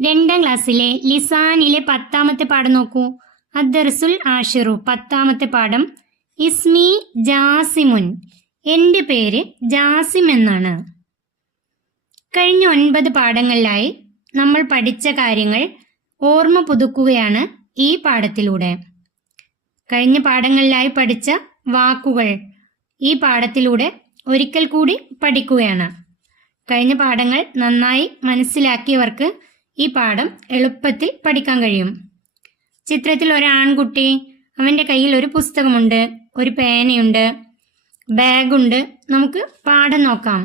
2ാം ക്ലാസ്സിലെ ലിസാനിലെ 10ാമത്തെ പാഠം നോക്കൂ. അദ്ദർസുൽ ആഷിറു 10ാമത്തെ പാഠം. ഇസ്മി ജാസിമുൻ, എൻ്റെ പേര് ജാസിം എന്നാണ്. കഴിഞ്ഞ 9 പാഠങ്ങളിലായി നമ്മൾ പഠിച്ച കാര്യങ്ങൾ ഓർമ്മ പുതുക്കുകയാണ് ഈ പാഠത്തിലൂടെ. കഴിഞ്ഞ പാഠങ്ങളിലായി പഠിച്ച വാക്കുകൾ ഈ പാഠത്തിലൂടെ ഒരിക്കൽ കൂടി പഠിക്കുകയാണ്. കഴിഞ്ഞ പാഠങ്ങൾ നന്നായി മനസ്സിലാക്കിയവർക്ക് ഈ പാഠം എളുപ്പത്തിൽ പഠിക്കാൻ കഴിയും. ചിത്രത്തിൽ ഒരു ആൺകുട്ടി, അവൻ്റെ കയ്യിൽ ഒരു പുസ്തകമുണ്ട്, ഒരു പേനയുണ്ട്, ബാഗുണ്ട്. നമുക്ക് പാഠം നോക്കാം.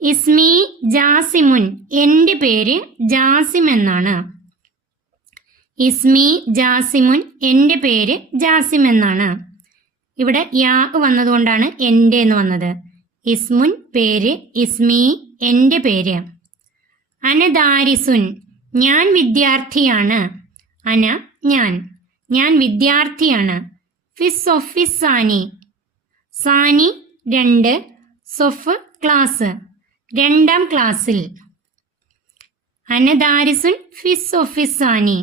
ഇസ്മി ജാസിമുൻ, എൻ്റെ പേര് ജാസിം എന്നാണ്. ഇസ്മി ജാസിമുൻ, എൻ്റെ പേര് ജാസിം എന്നാണ്. ഇവിടെ യാ വന്നതുകൊണ്ടാണ് എൻ്റെ എന്ന് വന്നത്. ഇസ്മുൻ പേര്, ഇസ്മി എൻ്റെ പേര്. അനദാരിസുൻ, ഞാൻ വിദ്യാർത്ഥിയാണ്. അന ഞാൻ വിദ്യാർത്ഥിയാണ്. ഫിസ് ഒഫിസ് സാനി, സാനി 2, സൊഫ് ക്ലാസ്, 2ാം ക്ലാസ്സിൽ. അനദാരിസുൻ ഫിസ് ഒഫിസ് സാനി,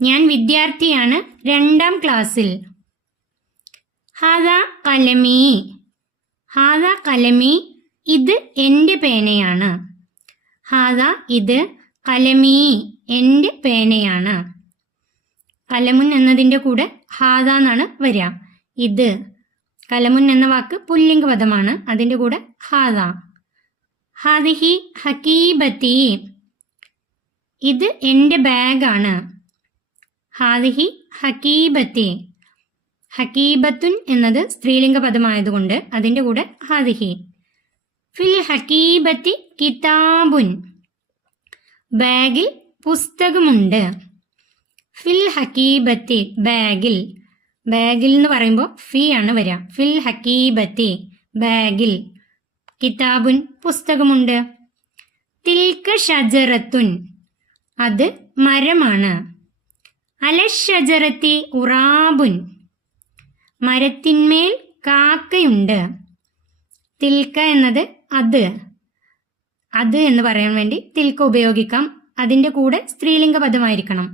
ഞാൻ വിദ്യാർത്ഥിയാണ് 2ാം ക്ലാസ്സിൽ. ഹാദ കലമി, ഹാദ കലമി, ഇത് എൻ്റെ പേനയാണ്. ഹാദ ഇത്, കലമി എൻ്റെ പേനയാണ്. കലമുൻ എന്നതിൻ്റെ കൂടെ ഹാദ എന്നാണ് വരിക. ഇത്, കലമുൻ എന്ന വാക്ക് പുല്ലിംഗ പദമാണ്, അതിൻ്റെ കൂടെ ഹാദ. ഹാദിഹി ഹക്കീബത്തി, ഇത് എൻ്റെ ബാഗാണ്. ഹാദിഹി ഹക്കീബത്തി, ഹക്കീബത്തുൻ എന്നത് സ്ത്രീലിംഗ പദമായതുകൊണ്ട് അതിൻ്റെ കൂടെ ഹാദിഹി. ഫിൽ ഹക്കീബത്തി കിതാബുൻ, ബാഗിൽ പുസ്തകമുണ്ട്. ഫിൽ ഹക്കീബത്തി, ബാഗിൽ, ബാഗിൽ എന്ന് പറയുമ്പോൾ ഫി ആണ് വരിക. ഫിൽ ഹക്കീബത്തി, ബാഗിൽ. കിതാബുൻ, പുസ്തകമുണ്ട്. തിൽക ഷജറത്തുൻ, അത് മരമാണ്. അലഷജറത്തി ഉറാബുൻ, മരത്തിന്മേൽ കാക്കയുണ്ട്. തിൽക്ക എന്നത് അത്, അത് എന്ന് പറയാൻ വേണ്ടി തിൽക്ക ഉപയോഗിക്കാം. അതിൻ്റെ കൂടെ സ്ത്രീലിംഗ പദമായിരിക്കണം.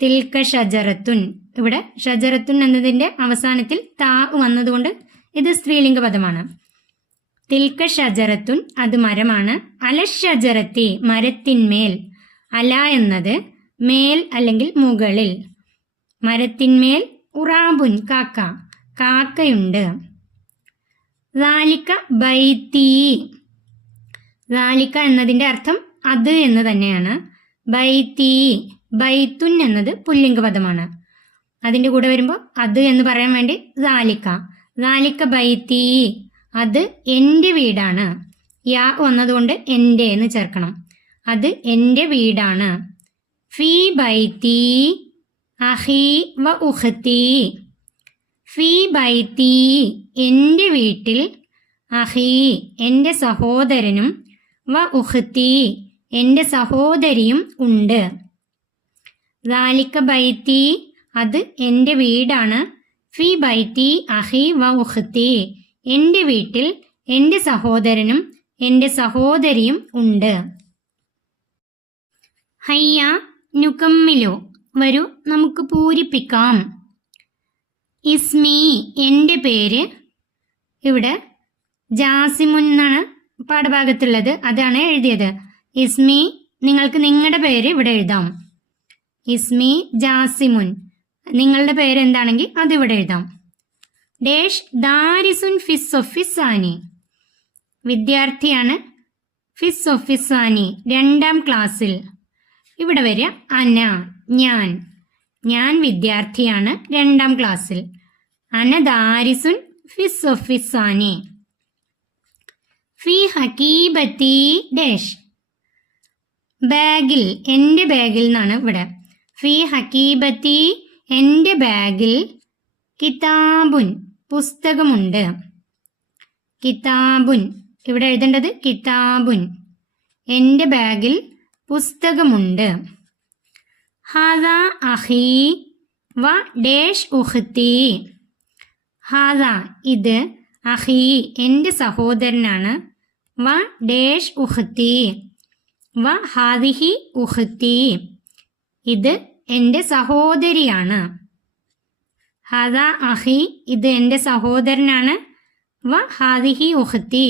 തിൽക്ക ഷജറത്തുൻ, ഇവിടെ ഷജറത്തുൻ എന്നതിൻ്റെ അവസാനത്തിൽ താ വന്നതുകൊണ്ട് ഇത് സ്ത്രീലിംഗ പദമാണ്. തിൽക്ക ഷജറത്തുൻ, അത് മരമാണ്. അലഷജറത്തി, മരത്തിന്മേൽ. അല എന്നത് മേൽ അല്ലെങ്കിൽ മുകളിൽ. മരത്തിന്മേൽ. ഉറാബുൻ, കാക്ക, കാക്കയുണ്ട്. ദാലിക ബൈത്തി, ദാലിക എന്നതിൻ്റെ അർത്ഥം അത് എന്ന് തന്നെയാണ്. ബൈത്തി, ബൈത്തുൻ എന്നത് പുല്ലിംഗ പദമാണ്, അതിൻ്റെ കൂടെ വരുമ്പോൾ അത് എന്ന് പറയാൻ വേണ്ടി ദാലിക. ദാലിക ബൈത്തി, അത് എൻ്റെ വീടാണ്. യാ വന്നതുകൊണ്ട് എൻ്റെ എന്ന് ചേർക്കണം. അത് എൻ്റെ വീടാണ്. ഫീ ബൈത്തി അഹി വ ഉഖ്തി, ഫീ ബൈത്തി എൻ്റെ വീട്ടിൽ, അഹി എൻ്റെ സഹോദരനും, വ ഉഖ്തി എൻ്റെ സഹോദരിയും ഉണ്ട്. ദാലിക ബൈത്തി, അത് എൻ്റെ വീടാണ്. ഫീ ബൈത്തി അഹി വ ഉഖ്തി, എൻ്റെ വീട്ടിൽ എൻ്റെ സഹോദരനും എൻ്റെ സഹോദരിയും ഉണ്ട്. ഹയ്യ നുകമ്മിലു, വരൂ നമുക്ക് പൂരിപ്പിക്കാം. ഇസ്മി, എൻ്റെ പേര്. ഇവിടെ ജാസിമുൻ എന്നാണ് പാഠഭാഗത്തുള്ളത്, അതാണ് എഴുതിയത്. ഇസ്മി, നിങ്ങൾക്ക് നിങ്ങളുടെ പേര് ഇവിടെ എഴുതാം. ഇസ്മി ജാസിമുൻ, നിങ്ങളുടെ പേര് എന്താണെങ്കിൽ അതിവിടെ എഴുതാം. ഡേഷ് ദാരിസുൻ ഫിസ് ഒഫിസ് സാനി, വിദ്യാർത്ഥിയാണ്. ഫിസ് ഒഫിസ് സാനി, 2ാം ക്ലാസ്സിൽ. ഇവിടെ വരിക അന, ഞാൻ വിദ്യാർത്ഥിയാണ് 2ാം ക്ലാസ്സിൽ. അന ദാരിസുൻ ഫിസ് ഒഫിസ് സാനി. ഫി ഹക്കീബത്തി ഡേഷ്, ബാഗിൽ, എൻ്റെ ബാഗിൽ എന്നാണ് ഇവിടെ. ഫി ഹക്കീബത്തി, എൻ്റെ ബാഗിൽ. കിതാബുൻ, പുസ്തകമുണ്ട്. കിതാബുൻ, ഇവിടെ എഴുതേണ്ടത് കിതാബുൻ, എൻ്റെ ബാഗിൽ പുസ്തകമുണ്ട്. ഹാദ അഹി വ ഡേഷ് ഉഖ്തി, ഹാദ ഇത്, അഹി എൻ്റെ സഹോദരനാണ്, വ ഡേഷ് ഉഖ്തി വ ഹാദിഹി ഉഖ്തി ഇത് എൻ്റെ സഹോദരിയാണ്. ഹാദ അഹി, ഇത് എൻ്റെ സഹോദരനാണ്. വ ഹാദിഹി ഉഖ്തി,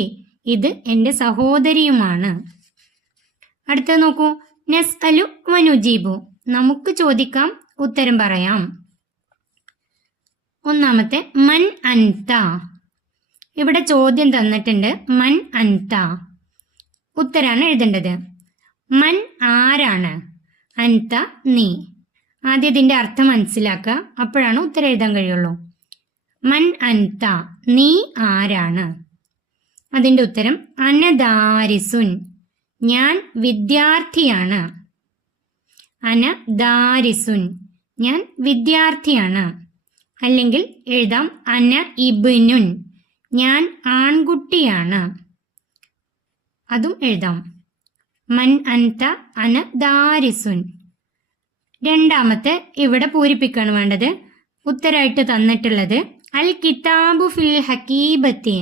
ഇത് എൻ്റെ സഹോദരിയുമാണ്. അടുത്ത നോക്കൂ, നസ്അലു വനുജീബു, നമുക്ക് ചോദിക്കാം, ഉത്തരം പറയാം. ഒന്നാമത്തെ മൻ അൻത. ഇവിടെ ചോദ്യം തന്നിട്ടുണ്ട്, മൻ അൻത. ഉത്തരാണ് എഴുതേണ്ടത്. മൻ ആരാണ്, അൻത നീ. ആദ്യം ഇതിന്റെ അർത്ഥം മനസ്സിലാക്കുക, അപ്പോഴാണ് ഉത്തരം എഴുതാൻ കഴിയുള്ളൂ. മൻ അൻത, നീ ആരാണ്. അതിന്റെ ഉത്തരം അനദാരിസുൻ, ഞാൻ വിദ്യാർത്ഥിയാണ്. അനദാരിസുൻ, ഞാൻ വിദ്യാർത്ഥിയാണ്. അല്ലെങ്കിൽ എഴുതാം അന ഇബ്നുൻ, ഞാൻ ആൺകുട്ടിയാണ്. അതും എഴുതാം. മൻ അൻത അനദാരിസുൻ. രണ്ടാമത്തെ ഇവിടെ പൂരിപ്പിക്കാണ് വേണ്ടത്. ഉത്തരായിട്ട് തന്നിട്ടുള്ളത് അൽ കിതാബു ഫിൽ ഹക്കീബത്തി,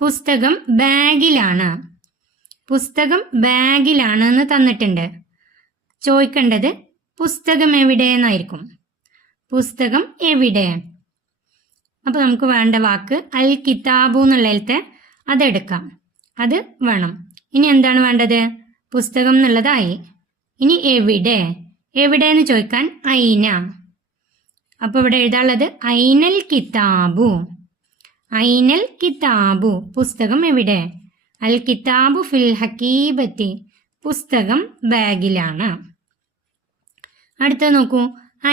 പുസ്തകം ബാഗിലാണ്. പുസ്തകം ബാഗിലാണ് എന്ന് തന്നിട്ടുണ്ട്. ചോദിക്കേണ്ടത് പുസ്തകം എവിടെ എന്നായിരിക്കും. പുസ്തകം എവിടെ? അപ്പൊ നമുക്ക് വേണ്ട വാക്ക് അൽ കിതാബു എന്നുള്ളതിലത്തെ അതെടുക്കാം, അത് വേണം. ഇനി എന്താണ് വേണ്ടത്? പുസ്തകം എന്നുള്ളതായി. ഇനി എവിടെ, എവിടെ എന്ന് ചോദിക്കാൻ ഐന. അപ്പൊ ഇവിടെ എഴുതാനുള്ളത് ഐനൽ കിതാബു. ഐനൽ കിതാബു, പുസ്തകം എവിടെ? അൽ കിതാബു ഫിൽ ഹക്കീബത്തി, പുസ്തകം ബാഗിലാണ്. അടുത്ത നോക്കൂ,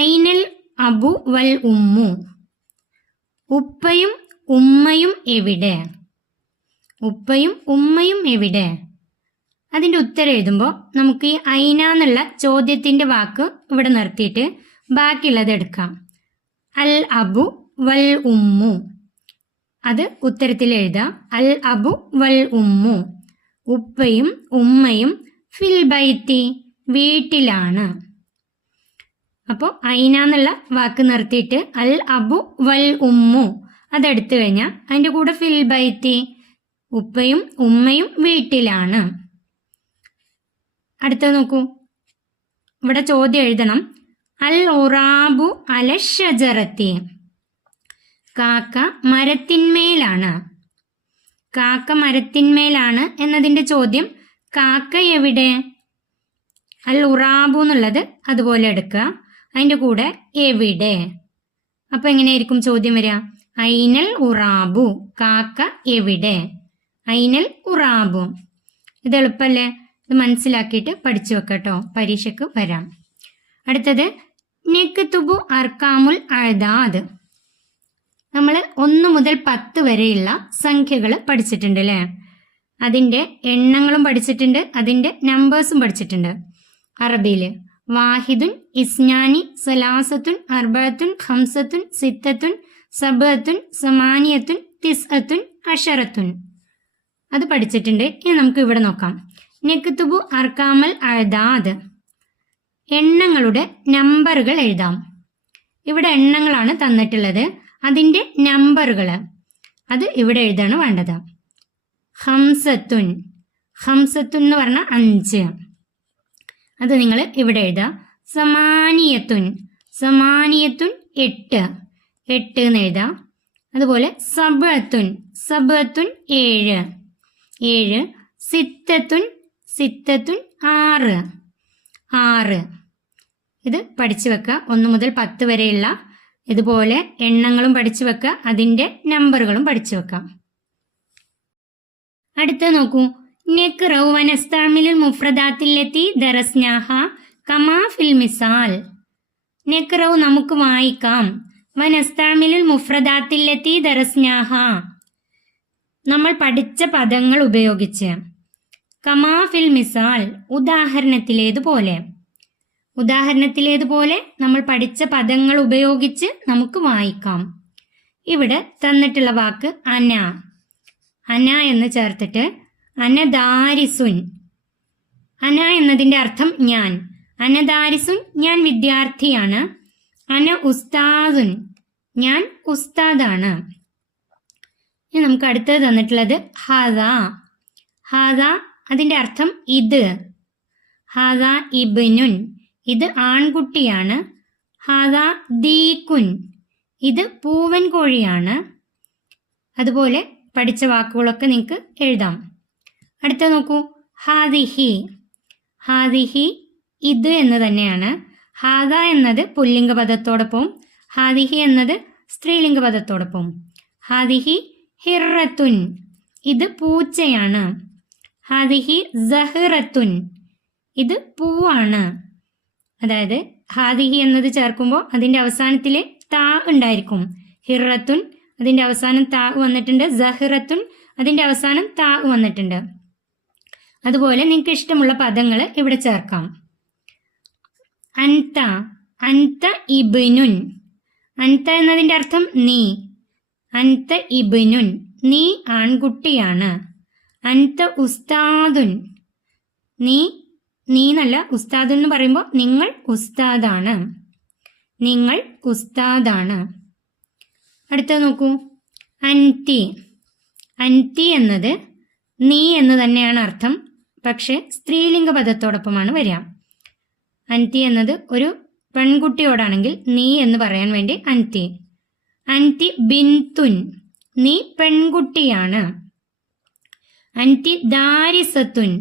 ഐനൽ അബു വൽ ഉമ്മു, ഉപ്പയും ഉമ്മയും എവിടെ? ഉപ്പയും ഉമ്മയും എവിടെ? അതിന്റെ ഉത്തരം എഴുതുമ്പോൾ നമുക്ക് ഈ ഐന എന്നുള്ള ചോദ്യത്തിന്റെ വാക്ക് ഇവിടെ നിർത്തിയിട്ട് ബാക്കിയുള്ളത് എടുക്കാം. അൽ അബു വൽ ഉമ്മു, അത് ഉത്തരത്തിൽ എഴുതാം. അൽ അബു വൽ ഉമ്മു, ഉപ്പയും ഉമ്മയും ഫിൽ ബൈത്തി, വീട്ടിലാണ്. അപ്പോൾ ഐന എന്നുള്ള വാക്ക് നിർത്തിയിട്ട് അൽ അബു വൽ ഉമ്മു അതെടുത്തു കഴിഞ്ഞാൽ അതിന്റെ കൂടെ ഫിൽ ബൈത്തി, ഉപ്പയും ഉമ്മയും വീട്ടിലാണ്. അടുത്ത നോക്കൂ, ഇവിടെ ചോദ്യം എഴുതണം. അൽ ഉറാബു അല ഷജറത്തി, കാക്ക മരത്തിന്മേലാണ്. കാക്ക മരത്തിന്മേലാണ് എന്നതിന്റെ ചോദ്യം കാക്ക എവിടെ? അൽ ഉറാബു എന്നുള്ളത് അതുപോലെ എടുക്കുക, അതിന്റെ കൂടെ എവിടെ. അപ്പൊ എങ്ങനെയായിരിക്കും ചോദ്യം വരിക? ഐനൽ ഉറാബു, കാക്ക എവിടെ? ഐനൽ ഉറാബു. ഇത് എളുപ്പല്ലേ? ഇത് മനസ്സിലാക്കിയിട്ട് പഠിച്ചു വെക്കട്ടോ, പരീക്ഷയ്ക്ക് വരാം. അടുത്തത് നെക്തുബു അർക്കാമുൽ അഅദാദ്. നമ്മൾ 1 മുതൽ 10 വരെയുള്ള സംഖ്യകൾ പഠിച്ചിട്ടുണ്ട് അല്ലേ? അതിന്റെ എണ്ണങ്ങളും പഠിച്ചിട്ടുണ്ട്, അതിന്റെ നമ്പേഴ്സും പഠിച്ചിട്ടുണ്ട്. അറബിയില് വാഹിദുൻ, ഇസ്നാനി, സലാസത്തുൻ, അർബഅത്തുൻ, ഖംസത്തുൻ, സിത്തത്തുൻ, സബഅത്തുൻ, സമാനിയത്തുൻ, തിസ്അത്തുൻ, അശറത്തുൻ, അത് പഠിച്ചിട്ടുണ്ട്. ഇനി നമുക്ക് ഇവിടെ നോക്കാം. നെക്തുബു അർക്കാമൽ അഅദാദ്, എണ്ണങ്ങളുടെ നമ്പറുകൾ എഴുതാം. ഇവിടെ എണ്ണങ്ങളാണ് തന്നിട്ടുള്ളത്, അതിന്റെ നമ്പറുകൾ അത് ഇവിടെ എഴുതാണ് വേണ്ടത്. ഹംസത്തുൻ, ഹംസത്തുൻ എന്ന് പറഞ്ഞാൽ 5, അത് നിങ്ങൾ ഇവിടെ എഴുതാം. സമാനിയത്തുൻ, സമാനിയത്തുൻ 8, 8 എന്ന് എഴുതാം. അതുപോലെ സബഅത്തുൻ, സബഅത്തുൻ 7, 7. സിത്തത്തുൻ, സിത്തത്തുൻ 6, 6. ഇത് പഠിച്ചു വെക്കുക. 1 മുതൽ 10 വരെയുള്ള ഇതുപോലെ എണ്ണങ്ങളും പഠിച്ചു വെക്കുക, അതിന്റെ നമ്പറുകളും പഠിച്ചു വെക്കാം. അടുത്ത നോക്കൂ, നെക്റൗ വനസ്തഅമിലുൽ മുഫ്രദാത്തില്ലത്തി ദറസ്നാഹ കമാ ഫിൽ മിസാൽ. നെക്റൗ നമുക്ക് വായിക്കാം, വനസ്തഅമിലുൽ മുഫ്രദാത്തില്ലത്തി ദറസ്നാഹ നമ്മൾ പഠിച്ച പദങ്ങൾ ഉപയോഗിച്ച്, കമാ ഫിൽ മിസാൽ ഉദാഹരണത്തിലേതുപോലെ, ഉദാഹരണത്തിലേതുപോലെ നമ്മൾ പഠിച്ച പദങ്ങൾ ഉപയോഗിച്ച് നമുക്ക് വായിക്കാം. ഇവിടെ തന്നിട്ടുള്ള വാക്ക് അന, അന എന്ന് ചേർത്തിട്ട് അനദാരിസുൻ. അന എന്നതിന്റെ അർത്ഥം ഞാൻ. അനദാരിസുൻ, ഞാൻ വിദ്യാർത്ഥിയാണ്. അന ഉസ്താദുൻ, ഞാൻ ഉസ്താദാണ്. ഇനി നമുക്ക് അടുത്തത് തന്നിട്ടുള്ളത് ഹാദ. ഹാദ അതിന്റെ അർത്ഥം ഇത്. ഹാദ ഇബ്നുൻ, ഇത് ആൺകുട്ടിയാണ്. ഹാദ ദീക്കുൻ, ഇത് പൂവൻ കോഴിയാണ്. അതുപോലെ പഠിച്ച വാക്കുകളൊക്കെ നിങ്ങൾക്ക് എഴുതാം. അടുത്ത നോക്കൂ, ഹാദിഹി. ഹാദിഹി ഇത് എന്ന് തന്നെയാണ്. ഹാദ എന്നത് പുല്ലിംഗ പദത്തോടൊപ്പം, ഹാദിഹി എന്നത് സ്ത്രീലിംഗ പദത്തോടൊപ്പം. ഹാദിഹി ഹിറത്തുൻ, ഇത് പൂച്ചയാണ്. ഹാദിഹി സഹ്റത്തുൻ, ഇത് പൂവാണ്. അതായത് ഹാദിഹി എന്നത് ചേർക്കുമ്പോൾ അതിൻ്റെ അവസാനത്തിൽ താ ഉണ്ടായിരിക്കും. ഹിറത്തുൻ അതിൻ്റെ അവസാനം താ വന്നിട്ടുണ്ട്. സഹ്റത്തുൻ അതിൻ്റെ അവസാനം താ വന്നിട്ടുണ്ട്. അതുപോലെ നിങ്ങൾക്ക് ഇഷ്ടമുള്ള പദങ്ങൾ ഇവിടെ ചേർക്കാം. അൻത, അൻത ഇബ്നുൻ. അൻത എന്നതിൻ്റെ അർത്ഥം നീ. അൻത ഇബ്നുൻ, നീ ആൺകുട്ടിയാണ്. അൻത ഉസ്താദുൻ, നീ എന്നല്ല, ഉസ്താദ് എന്ന് പറയുമ്പോൾ നിങ്ങൾ ഉസ്താദാണ്. നിങ്ങൾ ഉസ്താദാണ്. അടുത്ത നോക്കൂ, അൻതി. അൻതി എന്നത് നീ എന്ന് തന്നെയാണ് അർത്ഥം, പക്ഷെ സ്ത്രീലിംഗ പദത്തോടൊപ്പമാണ് വരിക. അൻതി എന്നത് ഒരു പെൺകുട്ടിയോടാണെങ്കിൽ നീ എന്ന് പറയാൻ വേണ്ടി അൻതി. അൻതി ബിൻതുൻ, നീ പെൺകുട്ടിയാണ്. അൻതി ദാരിസത്തുൻ,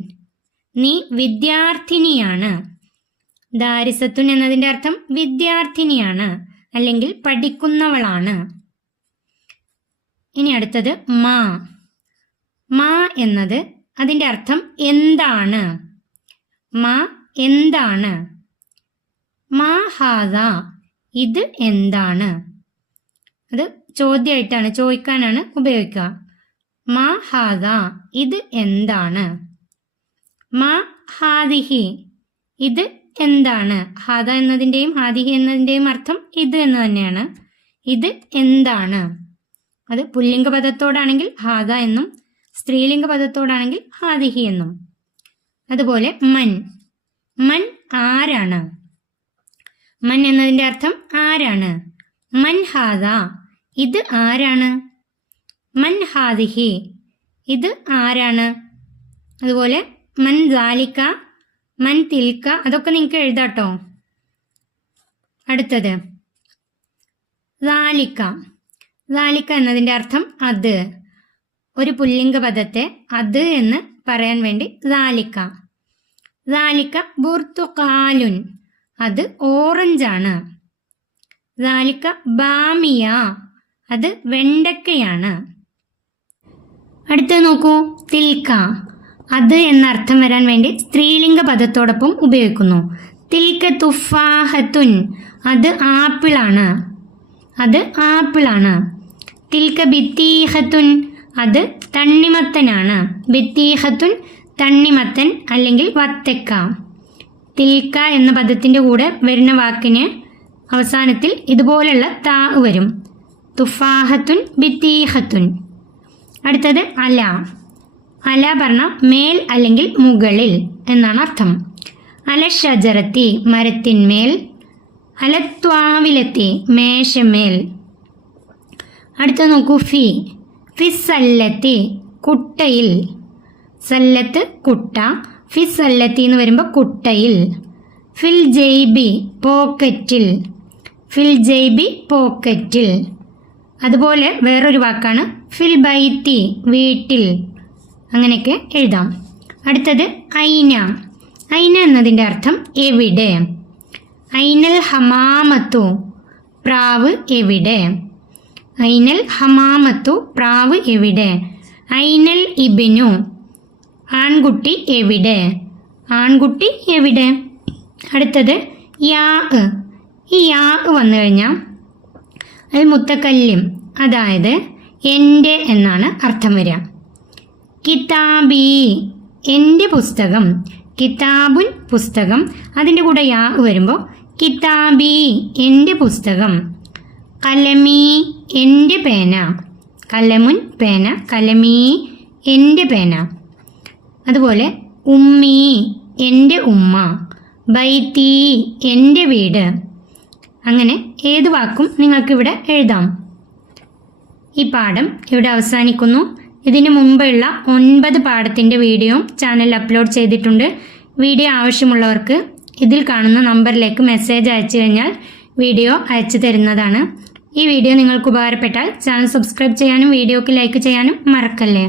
നീ വിദ്യാർത്ഥിനിയാണ്. ദാരിസത്തുൻ എന്നതിൻ്റെ അർത്ഥം വിദ്യാർത്ഥിനിയാണ് അല്ലെങ്കിൽ പഠിക്കുന്നവളാണ്. ഇനി അടുത്തത് മാ. മാ എന്നത് അതിൻ്റെ അർത്ഥം എന്താണ്. മാ എന്താണ്. മാ ഹാദ, ഇത് എന്താണ്. അത് ചോദ്യമായിട്ടാണ്, ചോദിക്കാനാണ് ഉപയോഗിക്കുക. മാ ഹാദ, ഇത് എന്താണ്. മാ ഹാദിഹി, ഇത് എന്താണ്. ഹാദ എന്നതിൻ്റെയും ഹാദിഹി എന്നതിൻ്റെയും അർത്ഥം ഇത് എന്ന് തന്നെയാണ്. ഇത് എന്താണ്. അത് പുല്ലിംഗ പദത്തോടാണെങ്കിൽ ഹാദ എന്നും സ്ത്രീലിംഗ പദത്തോടാണെങ്കിൽ ഹാദിഹി എന്നും. അതുപോലെ മൻ. മൻ ആരാണ്. മൻ എന്നതിൻ്റെ അർത്ഥം ആരാണ്. മൻ ഹാദ, ഇത് ആരാണ്. മൻ ഹാദിഹി, ഇത് ആരാണ്. അതുപോലെ മൻ ദാലിക, മൻ തിൽക്ക, അതൊക്കെ നിങ്ങൾക്ക് എഴുതാട്ടോ. അടുത്തത് ദാലിക. ദാലിക എന്നതിൻ്റെ അർത്ഥം അത്. ഒരു പുല്ലിംഗ പദത്തെ അത് എന്ന് പറയാൻ വേണ്ടി ദാലിക. ദാലിക ബുർത്തുഖാലുൻ, അത് ഓറഞ്ചാണ്. ദാലിക ബാമിയ, അത് വെണ്ടക്കയാണ്. അടുത്ത നോക്കൂ, തിൽക്ക. അത് എന്നർത്ഥം വരാൻ വേണ്ടി സ്ത്രീലിംഗ പദത്തോടൊപ്പം ഉപയോഗിക്കുന്നു. തിൽക്ക തുഫാഹത്തുൻ, അത് ആപ്പിളാണ്. അത് ആപ്പിളാണ്. തിൽക്ക ബിത്തീഹത്തുൻ, അത് തണ്ണിമത്തനാണ്. ബിത്തീഹത്തുൻ തണ്ണിമത്തൻ അല്ലെങ്കിൽ വത്തക്ക. തിൽക്ക എന്ന പദത്തിൻ്റെ കൂടെ വരുന്ന വാക്കിന് അവസാനത്തിൽ ഇതുപോലുള്ള താ വരും. തുഫാഹത്തുൻ ബിത്തീഹത്തുൻ. അടുത്തത് അല. അല പറഞ്ഞ മേൽ അല്ലെങ്കിൽ മുകളിൽ എന്നാണ് അർത്ഥം. അല ഷജറത്തി, മരത്തിന്മേൽ. അലത്വാവിലെത്തി, മേശമേൽ. അടുത്ത നോക്കൂ, ഫി. ഫി സല്ലത്തി, കുട്ടയിൽ. സല്ലത്ത് കുട്ട, ഫി സല്ലത്തി എന്ന് വരുമ്പോൾ കുട്ടയിൽ. ഫിൽ ജൈബി, പോക്കറ്റിൽ. ഫിൽ ജൈബി, പോക്കറ്റിൽ. അതുപോലെ വേറൊരു വാക്കാണ് ഫിൽ ബൈത്തി, വീട്ടിൽ. അങ്ങനെയൊക്കെ എഴുതാം. അടുത്തത് ഐന. ഐന എന്നതിൻ്റെ അർത്ഥം എവിടെ. ഐനൽ ഹമാമത്തു, പ്രാവ് എവിടെ. ഐനൽ ഹമാമത്തു, പ്രാവ് എവിടെ. ഐനൽ ഇബ്നു, ആൺകുട്ടി എവിടെ. ആൺകുട്ടി എവിടെ. അടുത്തത് യാ. ഈ യാ വന്നു കഴിഞ്ഞാൽ അൽ മുത്തക്കല്ലിം, അതായത് എൻ്റെ എന്നാണ് അർത്ഥം വരിക. കിതാബി, എൻ്റെ പുസ്തകം. കിതാബുൻ, പുസ്തകം. അതിൻ്റെ കൂടെ യാ വരുമ്പോൾ കിതാബി, എൻ്റെ പുസ്തകം. കലമി, എൻ്റെ പേന. കലമുൻ, പേന. കലമി, എൻ്റെ പേന. അതുപോലെ ഉമ്മി, എൻ്റെ ഉമ്മ. ബൈത്തി, എൻ്റെ വീട്. അങ്ങനെ ഏത് വാക്കും നിങ്ങൾക്കിവിടെ എഴുതാം. ഈ പാഠം ഇവിടെ അവസാനിക്കുന്നു. ഇതിനു മുമ്പുള്ള 9 പാഠത്തിൻ്റെ വീഡിയോ ചാനലിൽ അപ്ലോഡ് ചെയ്തിട്ടുണ്ട്. വീഡിയോ ആവശ്യമുള്ളവർക്ക് ഇതിൽ കാണുന്ന നമ്പറിലേക്ക് മെസ്സേജ് അയച്ചു കഴിഞ്ഞാൽ വീഡിയോ അയച്ചു തരുന്നതാണ്. ഈ വീഡിയോ നിങ്ങൾക്ക് ഉപകാരപ്പെട്ടാൽ ചാനൽ സബ്സ്ക്രൈബ് ചെയ്യാനും വീഡിയോക്ക് ലൈക്ക് ചെയ്യാനും മറക്കല്ലേ.